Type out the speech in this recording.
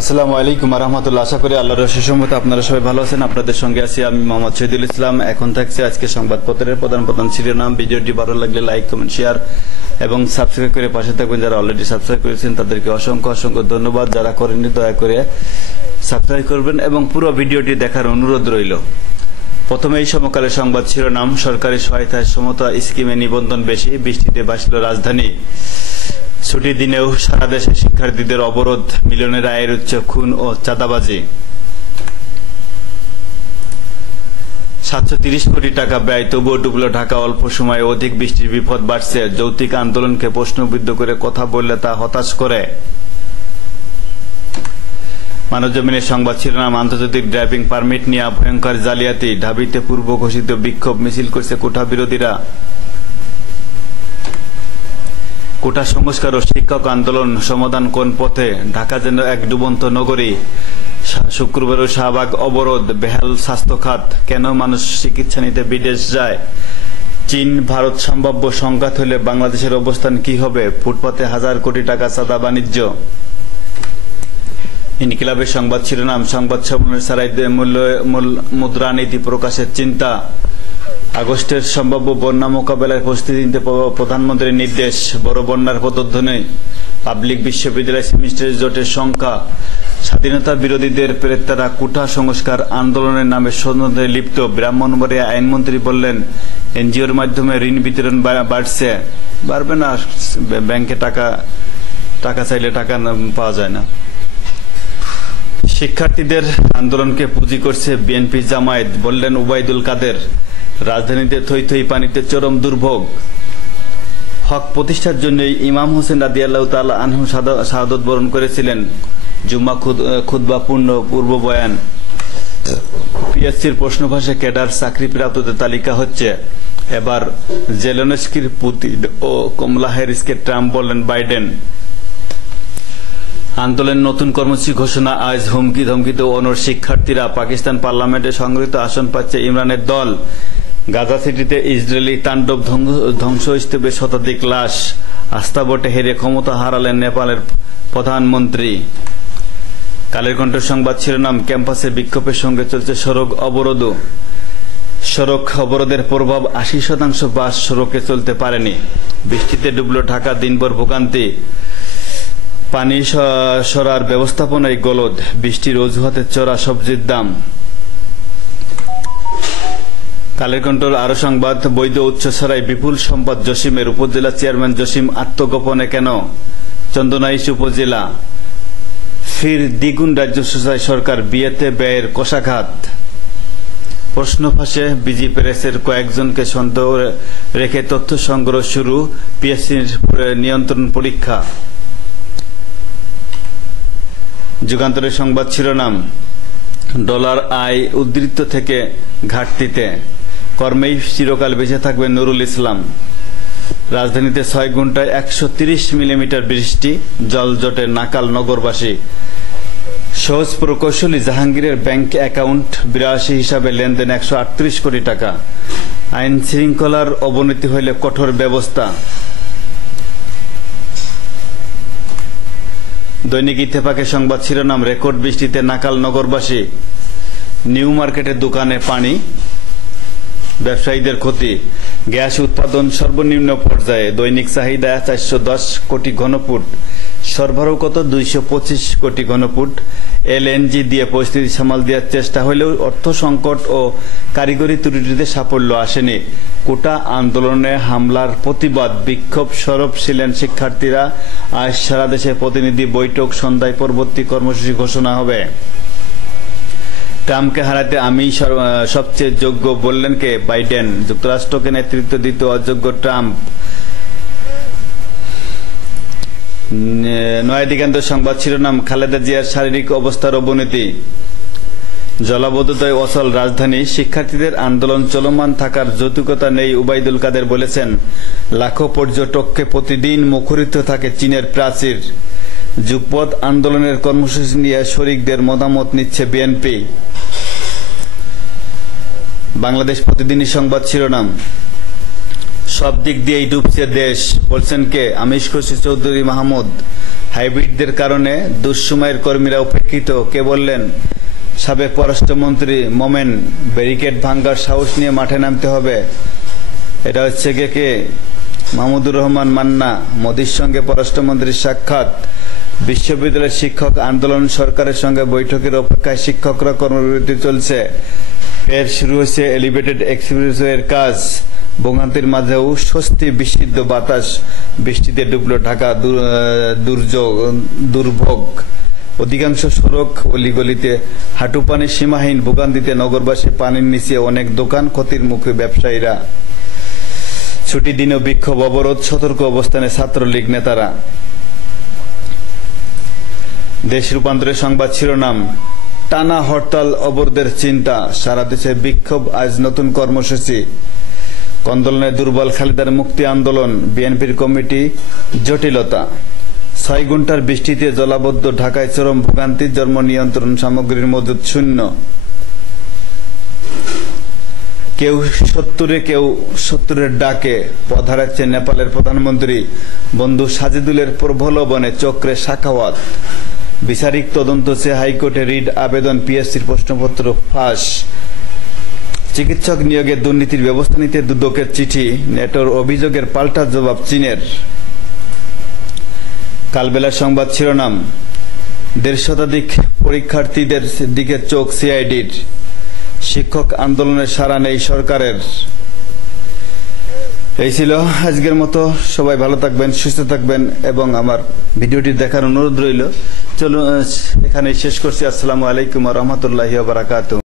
আসসালামু আলাইকুম রহমতুল্লাহ। আশা করি আল্লাহর অশেষ রহমতে আপনারা সবাই ভালো আছেন। আপনাদের সঙ্গে আছি আমি মোহাম্মদ শহীদুল ইসলাম। এখন থাকছে আজকে সংবাদপত্রের প্রধান শিরোনাম। ভিডিওটি ভালো লাগলে লাইক, কমেন্ট, শেয়ার এবং সাবস্ক্রাইব করে পাশে থাকবেন। যারা অলরেডি সাবস্ক্রাইব করেছেন তাদেরকে অসংখ্য ধন্যবাদ। যারা করেননি দয়া করে সাবস্ক্রাইব করবেন এবং পুরো ভিডিওটি দেখার অনুরোধ রইল। প্রথমে এই সমকালের সংবাদ শিরোনাম। সরকারি সহায়তায় সমতা স্কিমে নিবন্ধন বেশি, বৃষ্টিতে ভাসল রাজধানী। ছুটির দিনেও সারা দেশে শিক্ষার্থীদের অবরোধ, মিলনের আয়ের উৎস খুন ও চাঁদাবাজি। 730 কোটি টাকা ব্যয়, তবুও ডুবল ঢাকা। অল্প সময়ে অধিক বৃষ্টির বিপদ বাড়ছে। যৌক্তিক আন্দোলনকে প্রশ্নবিদ্ধ করে কথা বললে তা হতাশ করে। মানবজমিনের সংবাদ শিরোনাম। আন্তর্জাতিক ড্রাইভিং পারমিট নিয়ে ভয়ঙ্কর জালিয়াতি, ঢাবিতে পূর্ব ঘোষিত বিক্ষোভ মিছিল করছে কোটা বিরোধীরা। কোটা সংস্কার ও শিক্ষক আন্দোলন সমাধান কোন পথে, ঢাকা যেন এক ডুবন্ত নগরী। শুক্রবারও শাহবাগ অবরোধ, বেহাল স্বাস্থ্য খাত, কেন মানুষ চিকিৎসা নিতে বিদেশ যায়। চীন ভারত সম্ভাব্য সংঘাত হলে বাংলাদেশের অবস্থান কি হবে, ফুটপাতে 1000 কোটি টাকা চাঁদা বাণিজ্য। ইনকিলাবের সংবাদ শিরোনাম। সংবাদ সম্মেলনের সারাইতে মুদ্রানীতি প্রকাশের চিন্তা। আগস্টের সম্ভাব্য বন্যা মোকাবেলায় প্রস্তুতি নিতে প্রধানমন্ত্রীর নির্দেশ। বড় বন্যার পদধ্বনি। পাবলিক বিশ্ববিদ্যালয় সেমিস্টার জটের সংখ্যা। স্বাধীনতা বিরোধীদের প্রেতারা কোটা সংস্কার আন্দোলনের নামে ষড়যন্ত্রে লিপ্ত। ব্রাহ্মণবাড়িয়া আইনমন্ত্রী বললেন, এনজিওর মাধ্যমে ঋণ বিতরণ বাড়ছে। বাড়বে না, ব্যাংকে টাকা চাইলে টাকা পাওয়া যায় না। শিক্ষার্থীদের আন্দোলনকে পুঁজি করছে বিএনপি জামায়াত, বললেন ওবায়দুল কাদের। রাজধানীতে থই থই পানিতে চরম দুর্ভোগ। হক প্রতিষ্ঠার জন্য ইমাম হোসেন রাদিয়াল্লাহু তাআলা আনহু শাহাদত বরণ করেছিলেন। জুম্মা খুতবা পূর্ব বয়ান। পিএসসির প্রশ্ন ফাঁসে ক্যাডার চাকরিপ্রাপ্তদের তালিকা হচ্ছে। এবার জেলেনস্কির পুতিন ও কমলা হ্যারিসকে ট্রাম্প বললেন বাইডেন। আন্দোলনের নতুন কর্মসূচি ঘোষণা আজ। হুমকি ধমকিতে অনড় শিক্ষার্থীরা। পাকিস্তান পার্লামেন্টে সংগৃহীত আসন পাচ্ছে ইমরানের দল। গাজা সিটিতে ইসরায়েলি তাণ্ডব, ধ্বংসস্তূপে শতাধিক লাশ। আস্থা ভোটে হেরে ক্ষমতা হারালেন নেপালের প্রধানমন্ত্রী। কালের কণ্ঠের সংবাদ শিরোনাম। ক্যাম্পাসে বিক্ষোভের সঙ্গে চলছে সড়ক অবরোধ। সড়ক অবরোধের প্রভাব, 80% বাস সড়কে চলতে পারেনি। বৃষ্টিতে ডুবল ঢাকা, দিনভর ভোগান্তি। পানি সরার ব্যবস্থাপনায় গলদ, বৃষ্টির অজুহাতে চড়া সবজির দাম। কালের কণ্ঠের আরো সংবাদ। বৈধ উৎস ছাড়াই বিপুল সম্পদ জসিমের, উপজেলা চেয়ারম্যান জসিম আত্মগোপনে কেন। চন্দনাইশ উপজেলা ফির দ্বিগুণ রাজস্ব চায় সরকার, বিয়েতে ব্যয়ের কষাঘাত। প্রশ্ন ফাঁসে বিজি প্রেসের কয়েকজনকে সন্দেহ রেখে তথ্য সংগ্রহ শুরু, পিএসসির নিয়ন্ত্রণ পরীক্ষা। যুগান্তরের সংবাদ শিরোনাম। ডলার আয় উদ্ধৃত থেকে ঘাটতিতে, কর্মেই চিরকাল বেঁচে থাকবেন নুরুল ইসলাম। রাজধানীতে 6 ঘন্টায় 130 মিলিমিটার বৃষ্টি, জলজটে নাকাল নগরবাসী। সহজ প্রকৌশলী জাহাঙ্গীরের ব্যাংক অ্যাকাউন্ট 82 হিসাবে লেনদেন 138 কোটি টাকা। আইন শৃঙ্খলার অবনতি হইলে কঠোর ব্যবস্থা। দৈনিক ইত্তেফাকের সংবাদ শিরোনাম। রেকর্ড বৃষ্টিতে নাকাল নগরবাসী। নিউ মার্কেটের দোকানে পানি, ব্যবসায়ীদের ক্ষতি। গ্যাস উৎপাদন সর্বনিম্ন পর্যায়ে, দৈনিক চাহিদা 410 কোটি ঘনফুট, সরবরাহ কত 225 কোটি ঘনফুট। এলএনজি দিয়ে পরিস্থিতি সামাল দেওয়ার চেষ্টা হলেও অর্থ সংকট ও কারিগরি ত্রুটিতে সাফল্য আসেনি। কোটা আন্দোলনে হামলার প্রতিবাদ, বিক্ষোভ সরব ছিলেন শিক্ষার্থীরা। আজ সারা দেশে প্রতিনিধি বৈঠক, সন্ধ্যায় পরবর্তী কর্মসূচি ঘোষণা হবে। ট্রাম্পকে হারাতে আমি সবচেয়ে যোগ্য, বললেন কে, বাইডেন। যুক্তরাষ্ট্রকে নেতৃত্ব দিতে অযোগ্য ট্রাম্প। নয়া দিগন্তের সংবাদ শিরোনাম। খালেদা জিয়ার শারীরিক অবস্থার অবনতি। জলাবদ্ধতায় অচল রাজধানী, শিক্ষার্থীদের আন্দোলন চলমান থাকার যৌতুকতা নেই, ওবায়দুল কাদের বলেছেন। লাখো পর্যটককে প্রতিদিন মুখরিত থাকে চীনের প্রাচীর। যুগপৎ আন্দোলনের কর্মসূচি নিয়ে শরিকদের মতামত নিচ্ছে বিএনপি। বাংলাদেশ প্রতিদিনই সংবাদ শিরোনাম। সব দিক দিয়েই ডুবছে দেশ, বলছেন কে, আমিষ খুশি চৌধুরী মাহমুদ। হাইব্রিডদের কারণে দুঃসময়ের কর্মীরা উপেক্ষিত। কে বললেন? সাবেক পররাষ্ট্রমন্ত্রী মোমেন। ব্যারিকেড ভাঙ্গার সাহস নিয়ে মাঠে নামতে হবে। এটা হচ্ছে কে? মাহমুদুর রহমান মান্না। মোদির সঙ্গে পররাষ্ট্রমন্ত্রীর সাক্ষাৎ। বিশ্ববিদ্যালয়ের শিক্ষক আন্দোলন, সরকারের সঙ্গে বৈঠকের অপেক্ষায় শিক্ষকরা কর্মবিরতি চলছে। ফের শুরু হয়েছে এলিভেটেড এক্সপ্রেসওয়ের কাজ। ভোগান্তির মাঝেও স্বস্তি, বিশুদ্ধ বাতাস। বৃষ্টিতে ডুবল ঢাকা, দুর্ভোগ। অধিকাংশ সড়ক অলিগলিতে হাঁটু পানি, সীমাহীন ভোগান্তিতে নগরবাসী, পানির নিচে অনেক দোকান, ক্ষতির মুখে ব্যবসায়ীরা। ছুটি দিনেও বিক্ষোভ, অবরোধ, সতর্ক অবস্থানে ছাত্রলীগ নেতারা। দেশ রূপান্তরের সংবাদ শিরোনাম। টানা হরতাল, অবরোধের চিন্তা। সারা দেশে বিক্ষোভ, আজ নতুন কর্মসূচি। কন্দলনে দুর্বল খালেদার মুক্তি আন্দোলন। বিএনপির কমিটি জটিলতা। 6 ঘন্টার বৃষ্টিতে জলাবদ্ধ ঢাকায় চরম ভোগান্তি। জন্ম নিয়ন্ত্রণ সামগ্রীর মজুদ শূন্য। কেউ 70-এ, কেউ 70-এর ডাকে পথ হারাচ্ছে নেপালের প্রধানমন্ত্রী। বন্ধু সাজিদুলের প্রলোভনে চক্রে সাখাওয়াত। বিচারিক তদন্ত চেয়ে হাইকোর্টে রিট আবেদন। পিএসসির প্রশ্নপত্র ফাঁস। চিকিৎসক নিয়োগে দুর্নীতির ব্যবস্থা নিতে দুদকের চিঠি। নেটোর অভিযোগের পাল্টা জবাব চীনের। কালবেলার সংবাদ শিরোনাম। 1.5 শতাধিক পরীক্ষার্থীদের দিকে চোখ সিআইডির। শিক্ষক আন্দোলনের সাড়া নেই সরকারের। এই ছিল আজকের মতো। সবাই ভালো থাকবেন, সুস্থ থাকবেন এবং আমার ভিডিওটি দেখার অনুরোধ রইল। চলুন এখানে শেষ করছি। আসসালামু আলাইকুম ওয়া রাহমাতুল্লাহি ওয়া বারাকাতুহু।